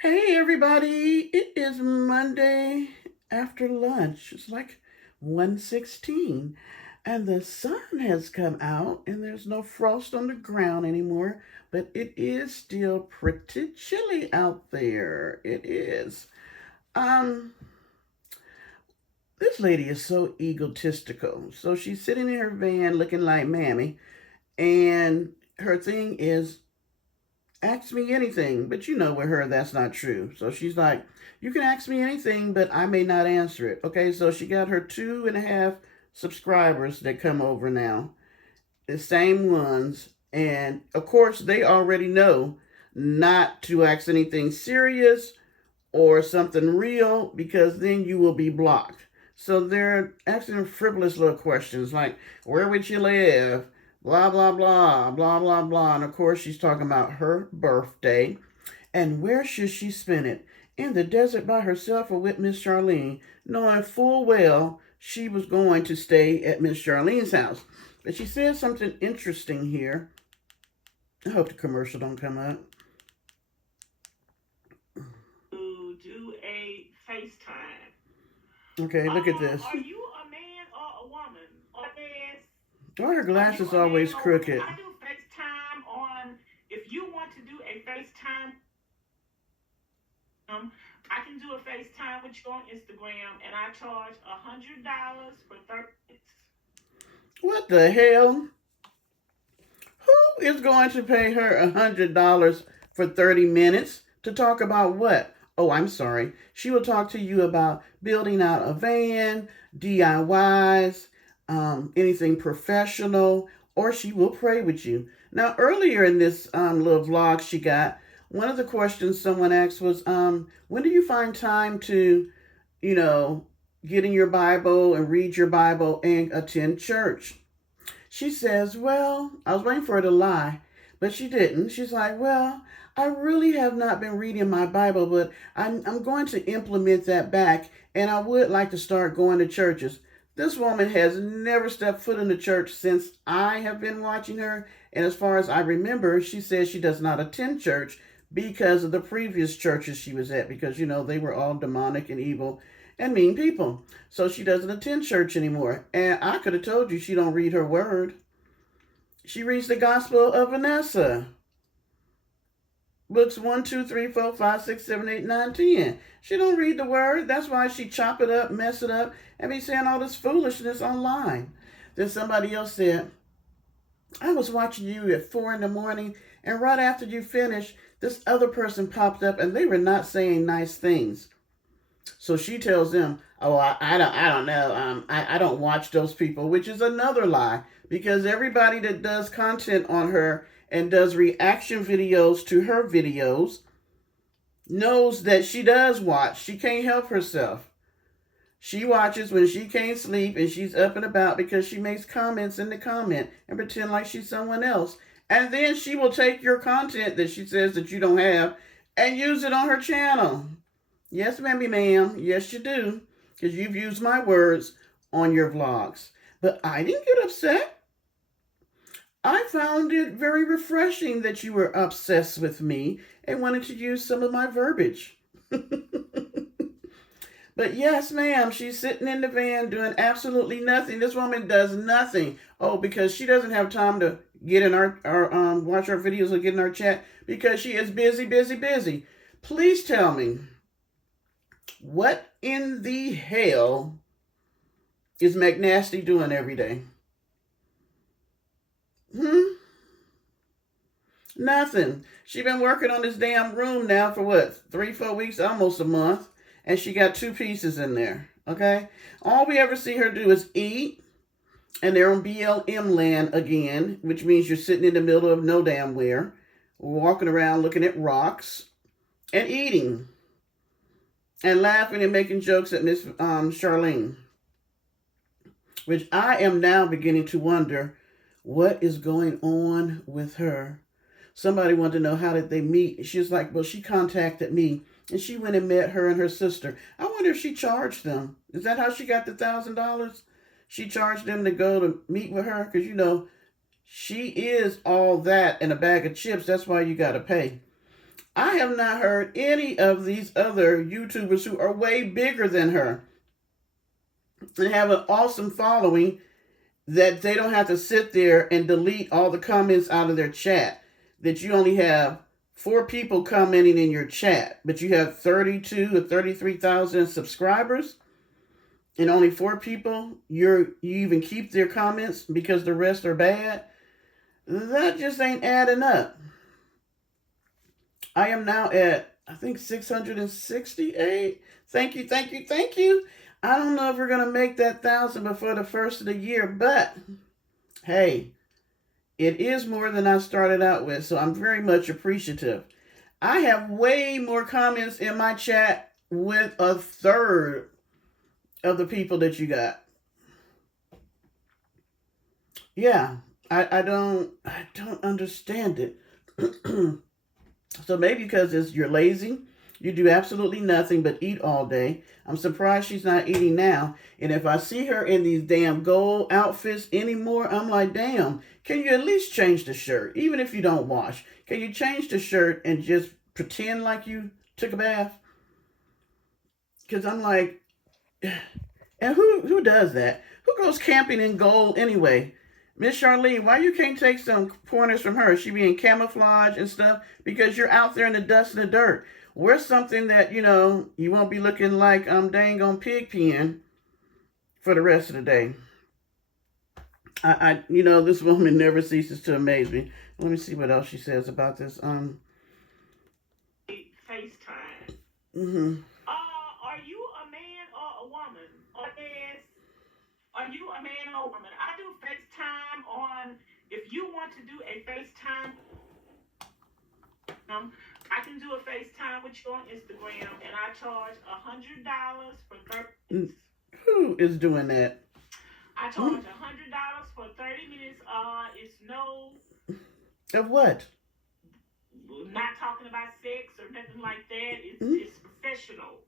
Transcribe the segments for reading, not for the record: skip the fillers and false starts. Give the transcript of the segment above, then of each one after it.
Hey everybody, it is Monday after lunch. It's like 1:16 and the sun has come out and there's no frost on the ground anymore, but it is still pretty chilly out there. It is. Um this lady is so egotistical. So she's sitting in her van looking like Mammy, and her thing is ask me anything, but you know with her that's not true. So she's like, you can ask me anything, but I may not answer it. Okay, so she got her 2.5 subscribers that come over now, the same ones, and of course they already know not to ask anything serious or something real because then you will be blocked. So they're asking frivolous little questions like, where would you live? Blah, blah, blah, blah, blah, blah. And of course, she's talking about her birthday. And where should she spend it? In the desert by herself or with Miss Charlene, knowing full well she was going to stay at Miss Charlene's house. But she says something interesting here. I hope the commercial don't come up. To do a FaceTime. Okay, look at this. Are you a man or a woman? Or yes, Why her are you glasses a man always or a woman? crooked? I do FaceTime on. If you want to do a FaceTime, I can do a FaceTime with you on Instagram, and I charge $100 for 30 minutes. What the hell? Who is going to pay her $100 for 30 minutes to talk about what? Oh, I'm sorry. She will talk to you about building out a van, DIYs, anything professional, or she will pray with you. Now, earlier in this little vlog she got, one of the questions someone asked was, when do you find time to, you know, get in your Bible and read your Bible and attend church? She says, well, I was waiting for her to lie, but she didn't. She's like, well, I really have not been reading my Bible, but I'm going to implement that back, and I would like to start going to churches. This woman has never stepped foot in the church since I have been watching her. And as far as I remember, she says she does not attend church because of the previous churches she was at, because, you know, they were all demonic and evil and mean people. So she doesn't attend church anymore. And I could have told you she don't read her word. She reads the Gospel of Vanessa. Books 1, 2, 3, 4, 5, 6, 7, 8, 9, 10. She don't read the word. That's why she chop it up, mess it up, and be saying all this foolishness online. Then somebody else said, I was watching you at 4 in the morning, and right after you finished, this other person popped up and they were not saying nice things. So she tells them, "Oh, I don't know. I don't watch those people," which is another lie because everybody that does content on her and does reaction videos to her videos knows that she does watch. She can't help herself. She watches when she can't sleep and she's up and about because she makes comments in the comment and pretend like she's someone else. And then she will take your content that she says that you don't have and use it on her channel. Yes, ma'am. Yes, you do. Because you've used my words on your vlogs. But I didn't get upset. I found it very refreshing that you were obsessed with me and wanted to use some of my verbiage. But yes, ma'am, she's sitting in the van doing absolutely nothing. This woman does nothing. Oh, because she doesn't have time to get in our watch our videos or get in our chat because she is busy, busy, busy. Please tell me, what in the hell is McNasty doing every day? Nothing. She been working on this damn room now for what, 3, 4 weeks, almost a month, and she got 2 pieces in there. Okay, all we ever see her do is eat, and they're on BLM land again, which means you're sitting in the middle of no damn where, walking around looking at rocks and eating and laughing and making jokes at Miss Charlene, which I am now beginning to wonder what is going on with her. Somebody wanted to know how did they meet. She was like, well, she contacted me and she went and met her and her sister. I wonder if she charged them. Is that how she got the $1,000? She charged them to go to meet with her because, you know, she is all that and a bag of chips. That's why you got to pay. I have not heard any of these other YouTubers who are way bigger than her and have an awesome following that they don't have to sit there and delete all the comments out of their chat. That you only have 4 people commenting in your chat, but you have 32 or 33,000 subscribers, and only 4 people you even keep their comments because the rest are bad. That just ain't adding up. I am now at, I think, 668. Thank you, thank you, thank you. I don't know if we're going to make that 1,000 before the first of the year, but hey, it is more than I started out with, so I'm very much appreciative. I have way more comments in my chat with a third of the people that you got. Yeah, I don't understand it. So maybe because you're lazy, you do absolutely nothing but eat all day. I'm surprised she's not eating now. And if I see her in these damn gold outfits anymore, I'm like, damn, can you at least change the shirt? Even if you don't wash, can you change the shirt and just pretend like you took a bath? Because I'm like, and who does that? Who goes camping in gold anyway? Miss Charlene, why you can't take some pointers from her? She be in camouflage and stuff because you're out there in the dust and the dirt. Wear something that, you won't be looking like dang on Pigpen for the rest of the day. This woman never ceases to amaze me. Let me see what else she says about this. FaceTime. Mm-hmm. Are you a man or a woman? Or is, are you a man or a woman? I do FaceTime on, if you want to do a FaceTime, I can do a FaceTime with you on Instagram, and I charge $100 for 30 minutes. Who is doing that? I charge $100 for 30 minutes. It's no. Of what? Not talking about sex or nothing like that. It's professional.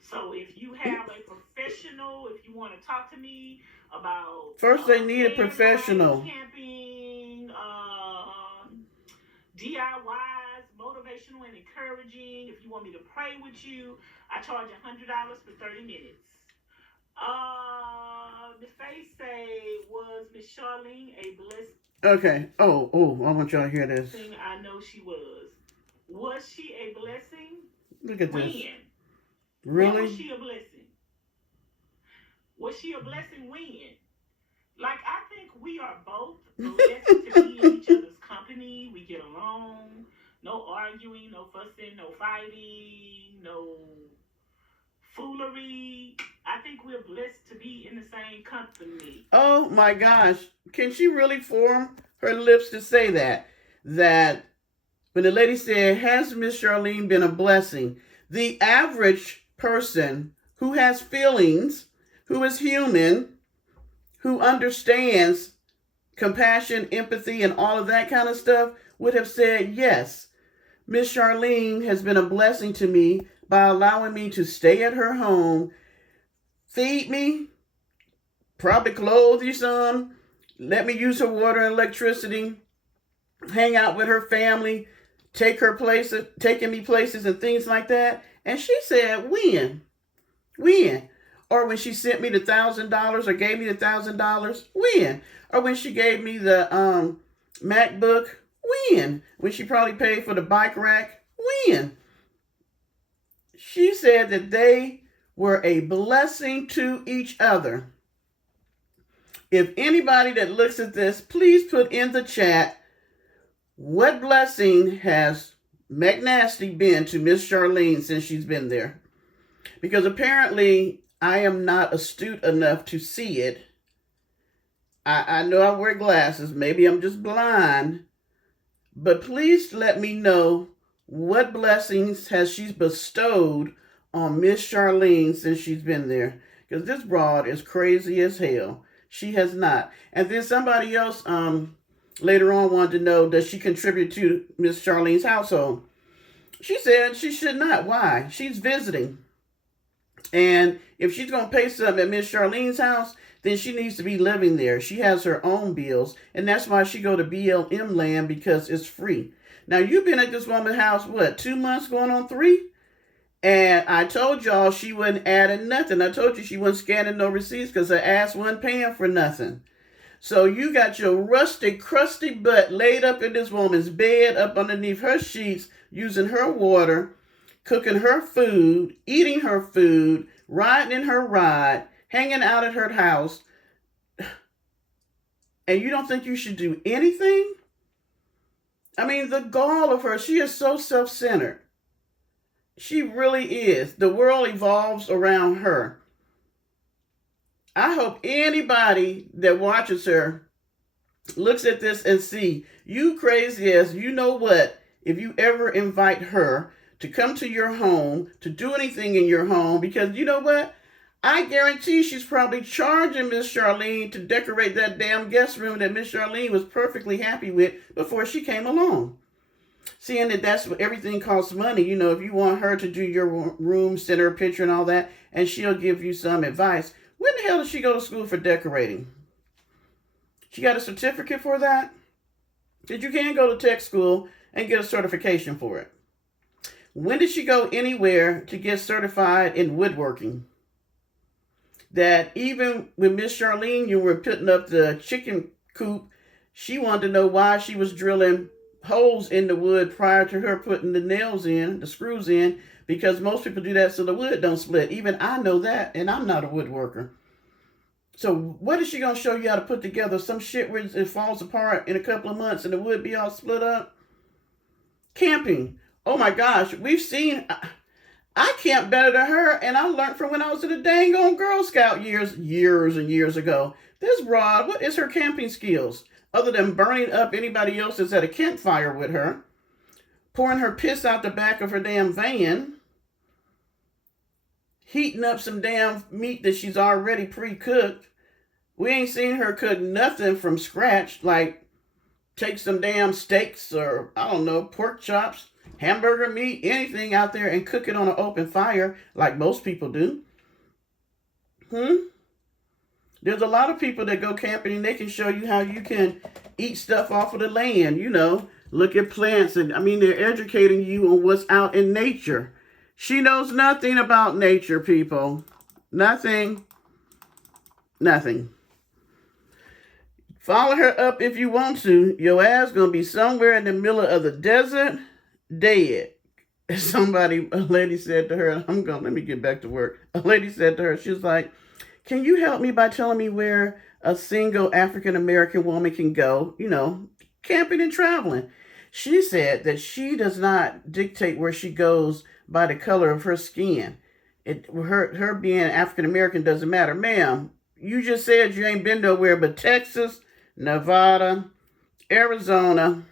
So if you have a professional, if you want to talk to me about first they need a professional. Camping, DIYs, motivational and encouraging. If you want me to pray with you, I charge $100 for 30 minutes. The face say, was Miss Charlene a blessing? Okay. Oh, I want y'all to hear this. I know she was. Was she a blessing? Look at this. When? Really? When was she a blessing? Was she a blessing when? Like, I think we are both blessed to be in each other's company. We get along. No arguing, no fussing, no fighting, no foolery. I think we're blessed to be in the same company. Oh my gosh. Can she really form her lips to say that? That when the lady said, has Miss Charlene been a blessing? The average person who has feelings, who is human, who understands compassion, empathy, and all of that kind of stuff would have said, yes, Miss Charlene has been a blessing to me by allowing me to stay at her home, feed me, probably clothe you some, let me use her water and electricity, hang out with her family, taking me places and things like that. And she said, when? Or when she sent me the $1,000 or gave me the $1,000, when? Or when she gave me the MacBook, when? When she probably paid for the bike rack, when? She said that they were a blessing to each other. If anybody that looks at this, please put in the chat, what blessing has McNasty been to Miss Charlene since she's been there? Because apparently I am not astute enough to see it. I know I wear glasses. Maybe I'm just blind. But please let me know what blessings has she bestowed on Miss Charlene since she's been there. Because this broad is crazy as hell. She has not. And then somebody else later on wanted to know, does she contribute to Miss Charlene's household? She said she should not. Why? She's visiting. And if she's going to pay something at Miss Charlene's house, then she needs to be living there. She has her own bills, and that's why she go to BLM land, because it's free. Now, you've been at this woman's house, what, 2 months going on 3? And I told y'all she wasn't adding nothing. I told you she wasn't scanning no receipts because her ass wasn't paying for nothing. So you got your rusty, crusty butt laid up in this woman's bed, up underneath her sheets, using her water, cooking her food, eating her food, riding in her ride, hanging out at her house. And you don't think you should do anything? I mean, the gall of her, she is so self-centered. She really is. The world evolves around her. I hope anybody that watches her looks at this and see, you crazy as you know what, if you ever invite her to come to your home, to do anything in your home, because you know what? I guarantee she's probably charging Miss Charlene to decorate that damn guest room that Miss Charlene was perfectly happy with before she came along. Seeing that that's what everything costs money, you know, if you want her to do your room, send her a picture and all that, and she'll give you some advice. When the hell did she go to school for decorating? She got a certificate for that? Because you can go to tech school and get a certification for it. When did she go anywhere to get certified in woodworking? That even when Miss Charlene, you were putting up the chicken coop, she wanted to know why she was drilling holes in the wood prior to her putting the nails in, the screws in, because most people do that so the wood don't split. Even I know that, and I'm not a woodworker. So what is she going to show you how to put together some shit where it falls apart in a couple of months and the wood be all split up? Camping. Oh my gosh, we've seen... I camped better than her, and I learned from when I was in the dang on Girl Scout years and years ago. This broad, what is her camping skills? Other than burning up anybody else that's at a campfire with her, pouring her piss out the back of her damn van, heating up some damn meat that she's already pre-cooked. We ain't seen her cook nothing from scratch, like take some damn steaks or, I don't know, pork chops, hamburger meat, anything out there and cook it on an open fire like most people do. There's a lot of people that go camping and they can show you how you can eat stuff off of the land, you know, look at plants. And I mean, they're educating you on what's out in nature. She knows nothing about nature, people. Nothing. Follow her up if you want to. Your ass gonna be somewhere in the middle of the desert, dead. A lady said to her, let me get back to work. A lady said to her, she was like, can you help me by telling me where a single African-American woman can go, you know, camping and traveling? She said that she does not dictate where she goes by the color of her skin. Her being African-American doesn't matter. Ma'am, you just said you ain't been nowhere but Texas, Nevada, Arizona,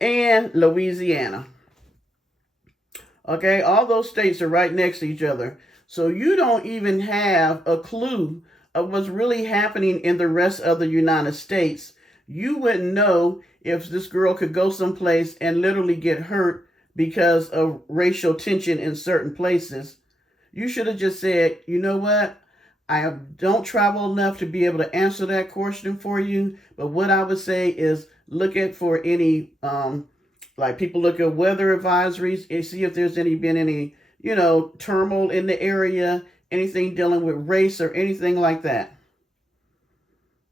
and Louisiana. Okay, all those states are right next to each other. So you don't even have a clue of what's really happening in the rest of the United States. You wouldn't know if this girl could go someplace and literally get hurt because of racial tension in certain places. You should have just said, you know what? I don't travel enough to be able to answer that question for you. But what I would say is look at for any, like people look at weather advisories and see if there's been any, you know, turmoil in the area, anything dealing with race or anything like that.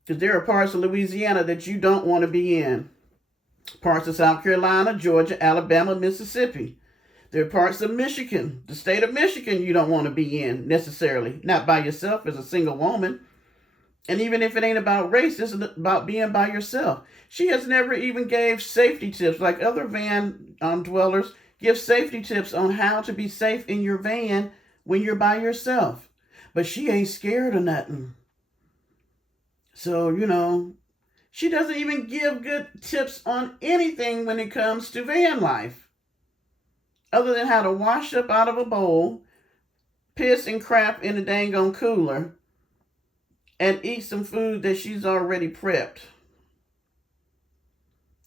Because there are parts of Louisiana that you don't want to be in. Parts of South Carolina, Georgia, Alabama, Mississippi. There are parts of Michigan, the state of Michigan, you don't want to be in necessarily. Not by yourself as a single woman. And even if it ain't about race, it's about being by yourself. She has never even gave safety tips like other van dwellers give safety tips on how to be safe in your van when you're by yourself. But she ain't scared of nothing. So, you know, she doesn't even give good tips on anything when it comes to van life. Other than how to wash up out of a bowl, piss and crap in a dang on cooler, and eat some food that she's already prepped.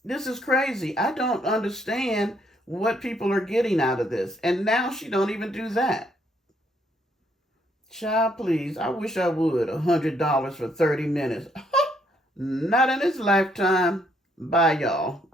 This is crazy. I don't understand what people are getting out of this. And now she don't even do that. Child, please. I wish I would. $100 for 30 minutes. Not in this lifetime. Bye, y'all.